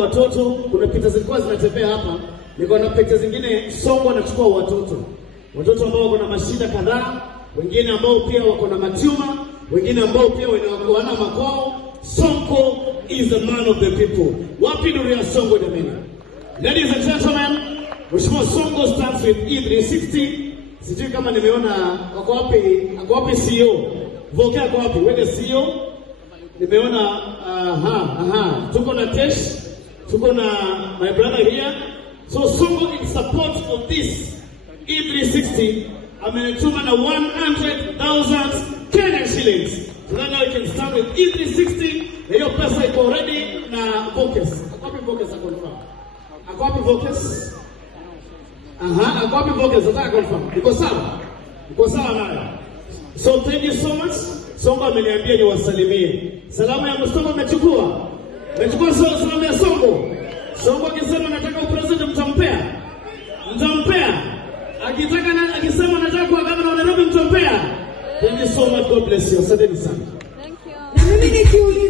hapa watoto, kuna picha zilikuwa zinatembea hapa, niko na picha zingine Songo anachukua watoto ambao wako na mashida kadhaa, wengine ambao pia wako na matiuma, wengine ambao pia wana makwao. Sonko is the man of the people. Wapi nuru ya Songo jamani? Ladies and gentlemen, Mheshimiwa Songo starts with E360. Sijui kama nimeona wako wapi CEO? Voke ako wapi? Wewe CEO? Nimeona tuko na Tesh, tuko na my brother here. So Songo in support of this E360 amenituma na 100,000 Kenyan shillings. So now you can start with E360. Hiyo pesa iko already na Vokes. Akwapi Vokes confirm? Akwapi Vokes? Akwapi Vokes nataka confirm. Iko sawa nayo. So thank you so much. Songo ameniambia niwasalimie. Salamu ya Mustafa umechukua? Umechukua salamu ya Songo? Songo akisema nataka upresident mtampea? Akisema nataka kuwa gavana wa Nairobi mtampea? Thank you so much. God bless you. Asante sana. Thank you.